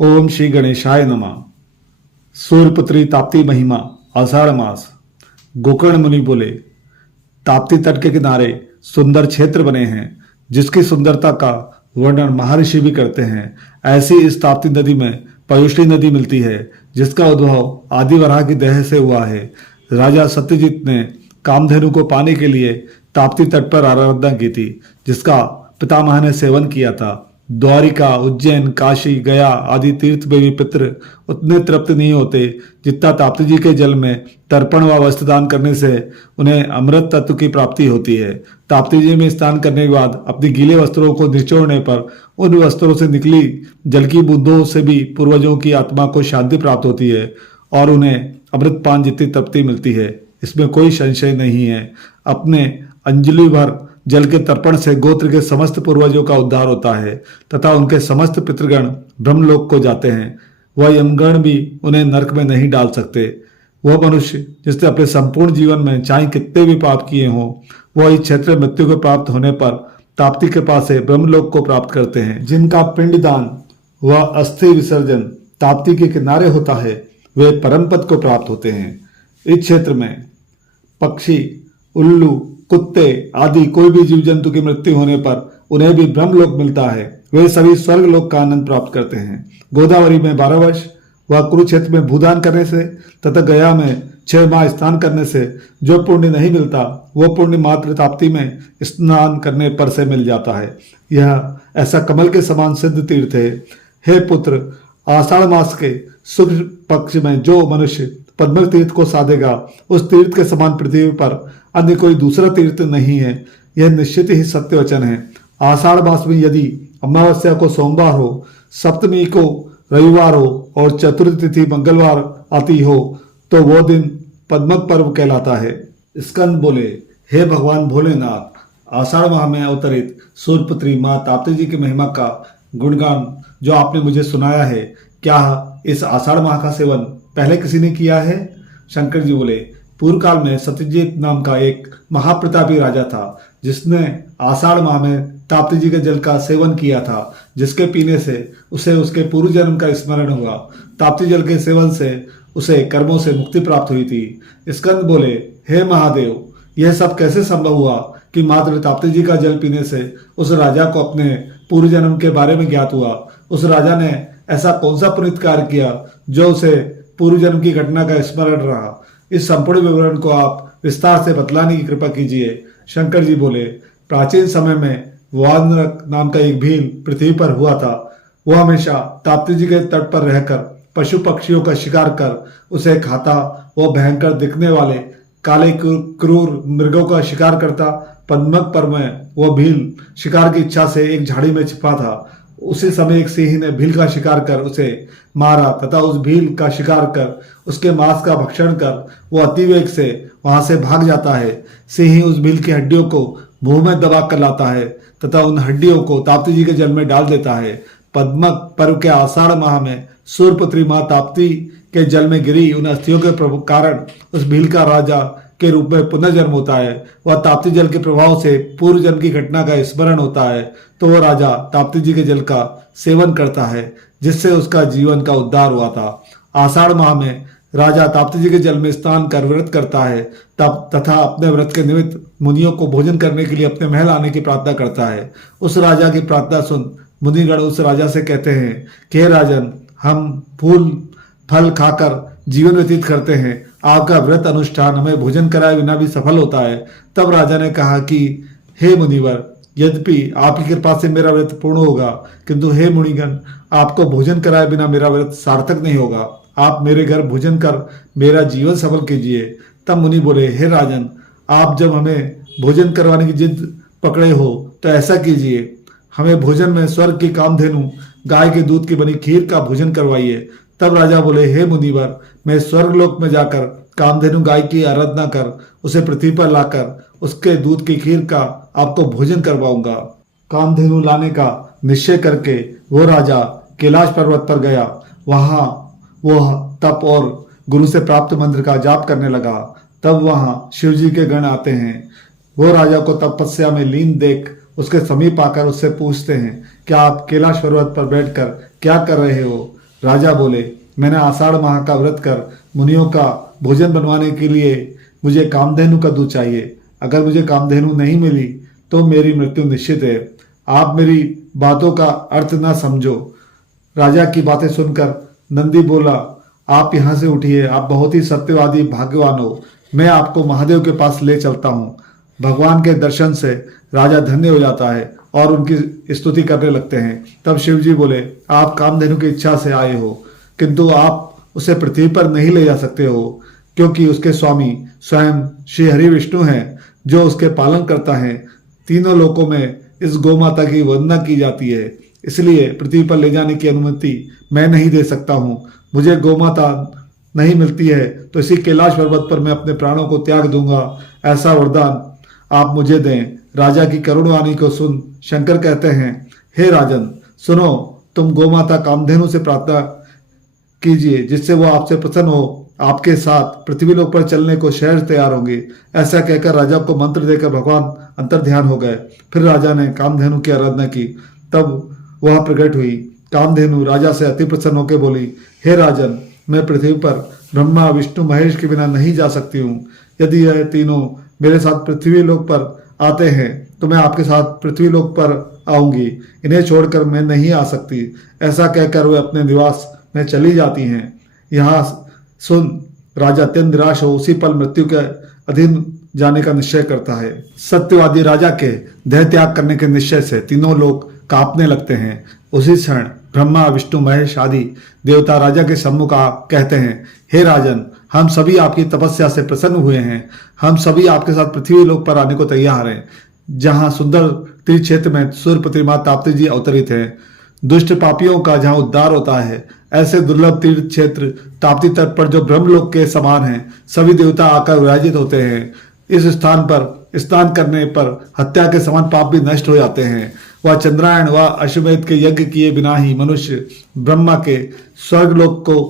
ओम श्री गणेशाय नमः। सूर्यपुत्री ताप्ती महिमा आषाढ़ मास। गोकर्ण मुनि बोले, ताप्ती तट के किनारे सुंदर क्षेत्र बने हैं जिसकी सुंदरता का वर्णन महर्षि भी करते हैं। ऐसी इस ताप्ती नदी में पयुष्णी नदी मिलती है जिसका उद्भव आदिवराह की देह से हुआ है। राजा सत्यजित ने कामधेनु को पाने के लिए ताप्ती तट पर आराधना की थी जिसका पितामह ने सेवन किया था। द्वारिका, उज्जैन, काशी, गया आदि तीर्थ में भी पितृ उतने तृप्त नहीं होते जितना ताप्ती जी के जल में तर्पण व वस्त्रदान करने से उन्हें अमृत तत्व की प्राप्ति होती है। ताप्ती जी में स्नान करने के बाद अपने गीले वस्त्रों को निचोड़ने पर उन वस्त्रों से निकली जल की बूंदों से भी पूर्वजों की आत्मा को शांति प्राप्त होती है और उन्हें अमृत पान जितनी तृप्ति मिलती है, इसमें कोई संशय नहीं है। अपने अंजलि भर जल के तर्पण से गोत्र के समस्त पूर्वजों का उद्धार होता है तथा उनके समस्त पितृगण ब्रह्मलोक को जाते हैं। वह यमगण भी उन्हें नरक में नहीं डाल सकते। वह मनुष्य जिसने अपने संपूर्ण जीवन में चाहे कितने भी पाप किए हों, वह इस क्षेत्र में मृत्यु को प्राप्त होने पर ताप्ती के पास से ब्रह्मलोक को प्राप्त करते हैं। जिनका पिंडदान व अस्थि विसर्जन ताप्ती के किनारे होता है वे परम पद को प्राप्त होते हैं। इस क्षेत्र में पक्षी, उल्लू, कुत्ते आदि कोई भी जीव जंतु की मृत्यु होने पर उन्हें भी ब्रह्मलोक मिलता है। वे सभी स्वर्ग लोक का आनंद प्राप्त करते हैं। गोदावरी में 12 वर्ष व कुरुक्षेत्र में भूदान करने से तथा गया में 6 माह स्नान करने से जो पुण्य नहीं मिलता वो पुण्य मात्र ताप्ती में स्नान करने पर से मिल जाता है। यह ऐसा कमल के समान सिद्ध तीर्थ है। हे पुत्र, आषाढ़ मास के शुक्ल पक्ष में जो मनुष्य पद्म तीर्थ को साधेगा उस तीर्थ के समान पृथ्वी पर अन्य कोई दूसरा तीर्थ नहीं है। यह निश्चित ही सत्य वचन है। आषाढ़ मास में यदि अमावस्या को सोमवार हो, सप्तमी को रविवार हो और चतुर्थी तिथि मंगलवार आती हो तो वो दिन पद्मक पर्व कहलाता है। स्कंद बोले, हे भगवान भोलेनाथ, आषाढ़ माह में अवतरित सूर्यपुत्री माँ ताप्ती जी की महिमा का गुणगान जो आपने मुझे सुनाया है, क्या इस आषाढ़ माह का सेवन पहले किसी ने किया है? शंकर जी बोले, पूर्व काल में सत्यजित नाम का एक महाप्रतापी राजा था जिसने आषाढ़ माह में ताप्ती जी के जल का सेवन किया था, जिसके पीने से उसे उसके पूर्व जन्म का स्मरण हुआ। ताप्ती जल के सेवन से उसे कर्मों से मुक्ति प्राप्त हुई थी। स्कंद बोले, हे महादेव, यह सब कैसे संभव हुआ कि मात्र ताप्ती जी का जल पीने से उस राजा को अपने पूर्व जन्म के बारे में ज्ञात हुआ? उस राजा ने ऐसा कौन सा पुनित कार्य किया जो उसे पूर्व जन्म की घटना का स्मरण रहा? इस संपूर्ण विवरण को आप विस्तार से बतलाने की कृपा कीजिए। शंकर जी बोले, प्राचीन समय में वानरक नाम का एक भील पृथ्वी पर हुआ था। वह हमेशा ताप्ती जी के तट पर रहकर पशु पक्षियों का शिकार कर उसे खाता। वह भयंकर दिखने वाले काले क्रूर मृगों का शिकार करता। पद्मक पर्व में वह भील शिकार की इच्छा से एक झाड़ी में छिपा था। उसी समय एक सिंह ने भील का शिकार कर उसे मारा तथा उस भील का शिकार कर उसके मांस का भक्षण कर वो अतिवेग से वहां से भाग जाता है। सिंह उस भील की हड्डियों को मुंह में दबा कर लाता है तथा उन हड्डियों को ताप्ती जी के जल में डाल देता है। पद्मक पर्व के आषाढ़ माह में सूर्यपुत्री माँ ताप्ती के जल में गिरी उन अस्थियों के कारण उस भील का राजा के रूप में पुनर्जन्म होता है। वह ताप्ती जल के प्रभाव से पूर्व जन्म की घटना का स्मरण होता है तो वह राजा ताप्ती जी के जल का सेवन करता है जिससे उसका जीवन का उद्धार हुआ था। आषाढ़ माह में राजा ताप्ती जी के जल में स्नान कर व्रत करता है तथा अपने व्रत के निमित्त मुनियों को भोजन करने के लिए अपने महल आने की प्रार्थना करता है। उस राजा की प्रार्थना सुन मुनिगण उस राजा से कहते हैं कि हे राजन, हम फूल फल खाकर जीवन व्यतीत करते हैं, आपका व्रत अनुष्ठान हमें भोजन कराए बिना भी सफल होता है। तब राजा ने कहा कि हे मुनिवर, यद्यपि आपकी कृपा से मेरा व्रत पूर्ण होगा, किंतु हे मुनिगण, आपको भोजन कराए बिना मेरा व्रत सार्थक नहीं होगा। आप मेरे घर भोजन कर मेरा जीवन सफल कीजिए। तब मुनि बोले, हे राजन, आप जब हमें भोजन करवाने की जिद पकड़े हो तो ऐसा कीजिए, हमें भोजन में स्वर्ग की कामधेनु गाय के दूध की बनी खीर का भोजन करवाइए। तब राजा बोले, हे मुनिवर, मैं स्वर्गलोक में जाकर कामधेनु गाय की आराधना कर उसे पृथ्वी पर लाकर उसके दूध की खीर का आपको भोजन करवाऊंगा। कामधेनु लाने का निश्चय करके वो राजा कैलाश पर्वत पर गया। वहां वह तप और गुरु से प्राप्त मंत्र का जाप करने लगा। तब वहां शिव जी के गण आते हैं। वो राजा को तपस्या में लीन देख उसके समीप आकर उससे पूछते हैं, क्या आप कैलाश पर्वत पर बैठकर क्या कर रहे हो? राजा बोले, मैंने आषाढ़ माह का व्रत कर मुनियों का भोजन बनवाने के लिए मुझे कामधेनु का दूध चाहिए। अगर मुझे कामधेनु नहीं मिली तो मेरी मृत्यु निश्चित है। आप मेरी बातों का अर्थ न समझो। राजा की बातें सुनकर नंदी बोला, आप यहाँ से उठिए, आप बहुत ही सत्यवादी भाग्यवान हो। मैं आपको महादेव के पास ले चलता हूँ। भगवान के दर्शन से राजा धन्य हो जाता है और उनकी स्तुति करने लगते हैं। तब शिव जी बोले, आप कामधेनु की इच्छा से आए हो, किंतु आप उसे पृथ्वी पर नहीं ले जा सकते हो, क्योंकि उसके स्वामी स्वयं श्री हरि विष्णु हैं, जो उसके पालन करता है। तीनों लोकों में इस गौमाता की वंदना की जाती है, इसलिए पृथ्वी पर ले जाने की अनुमति मैं नहीं दे सकता हूँ। मुझे गौमाता नहीं मिलती है तो इसी कैलाश पर्वत पर मैं अपने प्राणों को त्याग दूंगा। ऐसा वरदान आप मुझे दें। राजा की करुण वाणी को सुन शंकर कहते हैं, हे राजन सुनो, तुम गौमाता कामधेनु से प्रार्थना कीजिए, जिससे वो आपसे प्रसन्न हो। आपके साथ पृथ्वी लोक पर चलने को शहर तैयार होंगे। ऐसा कहकर राजा को मंत्र देकर भगवान अंतर ध्यान हो गए। फिर राजा ने कामधेनु की आराधना की, तब वह प्रकट हुई। कामधेनु राजा से अति प्रसन्न होकर बोली, हे राजन, मैं पृथ्वी पर ब्रह्मा विष्णु महेश के बिना नहीं जा सकती हूँ। यदि यह तीनों मेरे साथ पृथ्वी लोक पर आते हैं तो मैं आपके साथ पृथ्वी लोक पर आऊंगी। इन्हें छोड़कर मैं नहीं आ सकती। ऐसा कहकर वे अपने निवास में चली जाती हैं। यहाँ सुन राजा अत्यंत निराश हो उसी पल मृत्यु के अधीन जाने का निश्चय करता है। सत्यवादी राजा के देह त्याग करने के निश्चय से तीनों लोग कांपने लगते हैं। उसी क्षण ब्रह्मा विष्णु महेश आदि देवता राजा के सम्मुख कहते हैं, हे राजन, हम सभी आपकी तपस्या से प्रसन्न हुए हैं। हम सभी आपके साथ पृथ्वी लोक पर आने को तैयार हैं, जहां सुंदर तीर्थ क्षेत्र में सूर्यपुत्री मां ताप्ती जी अवतरित है। दुष्ट पापियों का जहां उद्धार होता है, ऐसे दुर्लभ तीर्थ क्षेत्र ताप्ती तट पर जो ब्रह्मलोक के समान है, सभी देवता आकर विराजित होते हैं। इस स्थान पर स्नान करने पर हत्या के समान पाप भी नष्ट हो जाते हैं। वह चंद्रायण व अश्वमेध के यज्ञ किए बिना ही मनुष्य ब्रह्मा के स्वर्गलोक को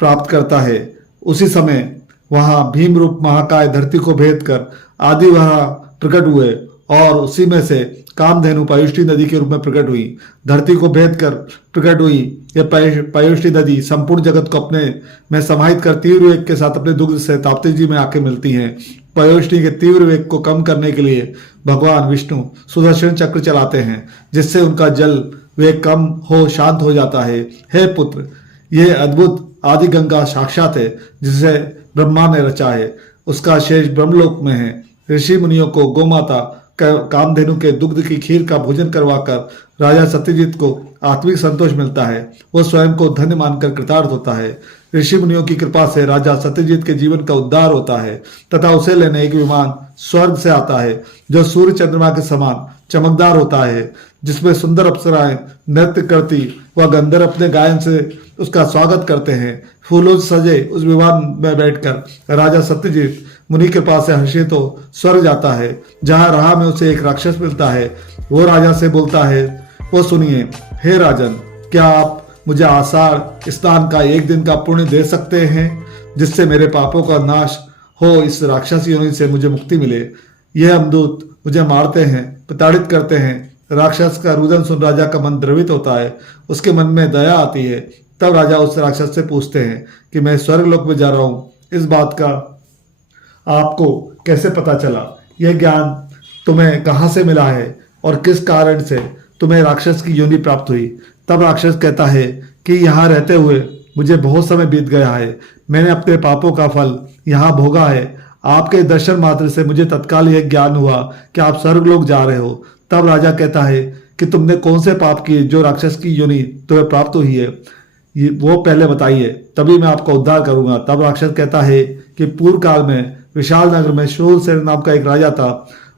प्राप्त करता है। उसी समय वहां भीम रूप महाकाय धरती को भेद कर आदि वहां प्रकट हुए और उसी में से कामधेनु पयुष्टि नदी के रूप में प्रकट हुई। धरती को भेद कर प्रकट हुई यह पयुष्टि नदी संपूर्ण जगत को अपने में समाहित कर तीव्र वेग के साथ अपने दुग्ध से ताप्ती जी में आके मिलती हैं। पयुष्टि के तीव्र वेग को कम करने के लिए भगवान विष्णु सुदर्शन चक्र चलाते हैं, जिससे उनका जल वेग कम हो शांत हो जाता है। हे पुत्र, यह अद्भुत आदि गंगा साक्षात है, जिसे ब्रह्मा ने रचा है। उसका शेष ब्रह्मलोक में है। ऋषि मुनियों को गौमाता कामधेनु के दुग्ध की खीर का भोजन करवाकर राजा सत्यजीत को आत्मिक संतोष मिलता है। वह स्वयं को धन्य मानकर कृतार्थ होता है। ऋषि मुनियों की कृपा से राजा सत्यजीत के जीवन का उद्धार होता है तथा उसे लेने एक विमान स्वर्ग से आता है, जो सूर्य चंद्रमा के समान चमकदार होता है, जिसमें सुंदर अप्सराएं नृत्य करती व गंधर्व अपने गायन से उसका स्वागत करते हैं। फूलों से सजे उस विमान में बैठकर राजा सत्यजीत मुनि के पास से हर्षित हो स्वर्ग जाता है, जहां राह में उसे एक राक्षस मिलता है। वो राजा से बोलता है, वो सुनिए, हे राजन, क्या आप मुझे आषाढ़ स्नान का एक दिन का पुण्य दे सकते हैं, जिससे मेरे पापों का नाश हो, इस राक्षस योनि से मुझे मुक्ति मिले। यह अमदूत मुझे मारते हैं, प्रताड़ित करते हैं। राक्षस का रुदन सुन राजा का मन द्रवित होता है। उसके मन में दया आती है। तब राजा उस राक्षस से पूछते हैं कि मैं स्वर्गलोक में जा रहा हूँ, इस बात का आपको कैसे पता चला? यह ज्ञान तुम्हें कहाँ से मिला है और किस कारण से तुम्हें राक्षस की योनि प्राप्त हुई? तब राक्षस कहता है कि यहाँ रहते हुए मुझे बहुत समय बीत गया है। मैंने अपने पापों का फल यहाँ भोगा है। आपके दर्शन मात्र से मुझे तत्काल यह ज्ञान हुआ कि आप स्वर्गलोक जा रहे हो। तब राजा कहता है कि तुमने कौन से पाप किए जो राक्षस की योनि तुम्हें प्राप्त हुई है, वो पहले बताइए, तभी मैं आपका उद्धार करूंगा। तब राक्षस कहता है कि पूर्व काल में विशाल नगर में शूरसेन नाम का एक राजा था।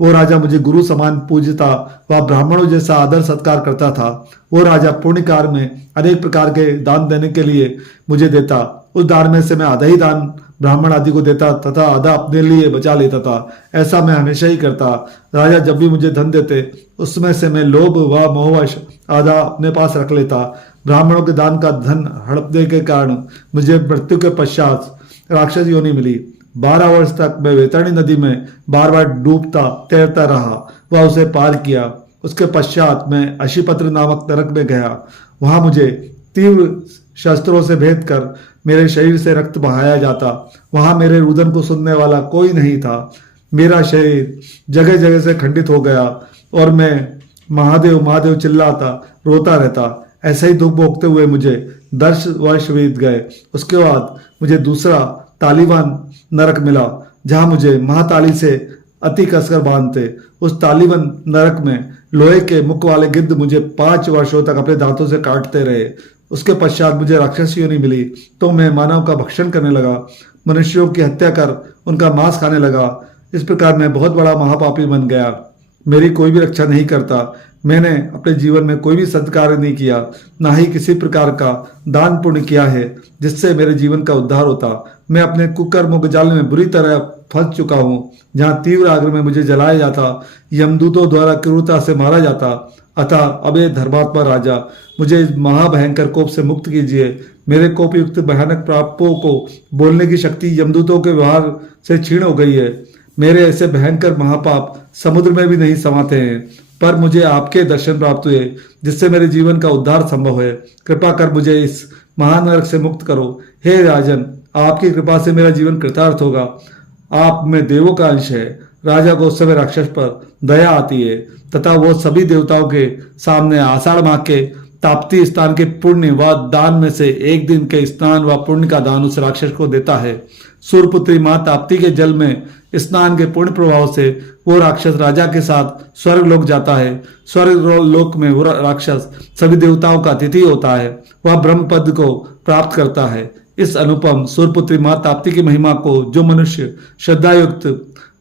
वो राजा मुझे गुरु समान पूजता व ब्राह्मणों जैसा आदर सत्कार करता था। वो राजा पुण्य कार्य में अनेक प्रकार के दान देने के लिए मुझे देता। उस दान में से मैं आधा ही दान ब्राह्मण आदि को देता तथा आधा अपने लिए बचा लेता था। ऐसा मैं हमेशा ही करता। राजा जब भी मुझे धन देते, उसमें से मैं लोभ व मोहवश आधा अपने पास रख लेता। ब्राह्मणों के दान का धन हड़पने के कारण मुझे मृत्यु के पश्चात राक्षस योनि मिली। 12 वर्ष तक मैं वैतरणी नदी में बार बार डूबता तैरता रहा व उसे पार किया। उसके पश्चात मैं अशीपत्र नामक नरक में गया। वहां मुझे तीव्र शस्त्रों से भेद कर मेरे शरीर से रक्त बहाया जाता। वहां मेरे रुदन को सुनने वाला कोई नहीं था। मेरा शरीर जगह जगह से खंडित हो गया और मैं महादेव महादेव चिल्लाता रोता रहता। ऐसे ही दुख भोगते हुए मुझे 10 वर्ष बीत गए। उसके बाद मुझे दूसरा तालिबान नरक मिला, जहां मुझे महाताली से अति कसकर बांधते। उस तालिबान नरक में लोहे के मुख वाले गिद्ध मुझे 5 वर्षों तक अपने दांतों से काटते रहे। उसके पश्चात मुझे राक्षस योनि मिली, तो मैं मानव का भक्षण करने लगा, मनुष्यों की हत्या कर उनका मांस खाने लगा। इस प्रकार मैं बहुत बड़ा महापापी बन गया। मेरी कोई भी रक्षा नहीं करता। मैंने अपने जीवन में कोई भी सत्कार्य नहीं किया, ना ही किसी प्रकार का दान पुण्य किया है जिससे मेरे जीवन का उद्धार होता। मैं अपने कुकर्मों के जाल में बुरी तरह फंस चुका हूँ, जहाँ तीव्र आग में मुझे जलाया जाता, यमदूतों द्वारा क्रूरता से मारा जाता। अतः अब ये धर्मात्मा राजा, मुझे इस महाभयंकर कोप से मुक्त कीजिए। मेरे कोप युक्त भयानक पापों को बोलने की शक्ति यमदूतों के व्यवहार से क्षीण हो गई है। मेरे ऐसे भयंकर महापाप समुद्र में भी नहीं समाते हैं, पर मुझे आपके दर्शन प्राप्त हुए जिससे मेरे जीवन का उद्धार संभव है। कृपा कर मुझे इस महानरक से मुक्त करो। हे राजन, आपकी कृपा से मेरा जीवन कृतार्थ होगा। आप में देवों का अंश है। राजा को उस समय राक्षस पर दया आती है तथा वो सभी देवताओं के सामने आषाढ़ माह के ताप्ती स्नान के पुण्य व दान में से एक दिन के स्नान व पुण्य का दान उस राक्षस को देता है। सूर्यपुत्री मां ताप्ती के जल में स्नान के पुण्य प्रभाव से वो राक्षस राजा के साथ स्वर्ग लोक जाता है। स्वर्ग लोक में वो राक्षस सभी देवताओं का अतिथि होता है। वह ब्रह्म पद को प्राप्त करता है। इस अनुपम सूर्यपुत्री मां ताप्ती की महिमा को जो मनुष्य श्रद्धायुक्त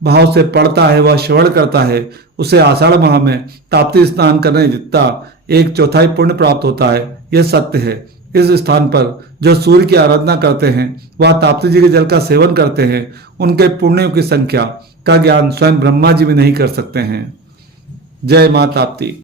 भाव से पढ़ता है, वह श्रवण करता है, उसे आषाढ़ माह में ताप्ती स्नान करने जितना 1/4 पुण्य प्राप्त होता है। यह सत्य है। इस स्थान पर जो सूर्य की आराधना करते हैं, वह ताप्ती जी के जल का सेवन करते हैं। उनके पुण्यों की संख्या का ज्ञान स्वयं ब्रह्मा जी भी नहीं कर सकते हैं। जय मां ताप्ती।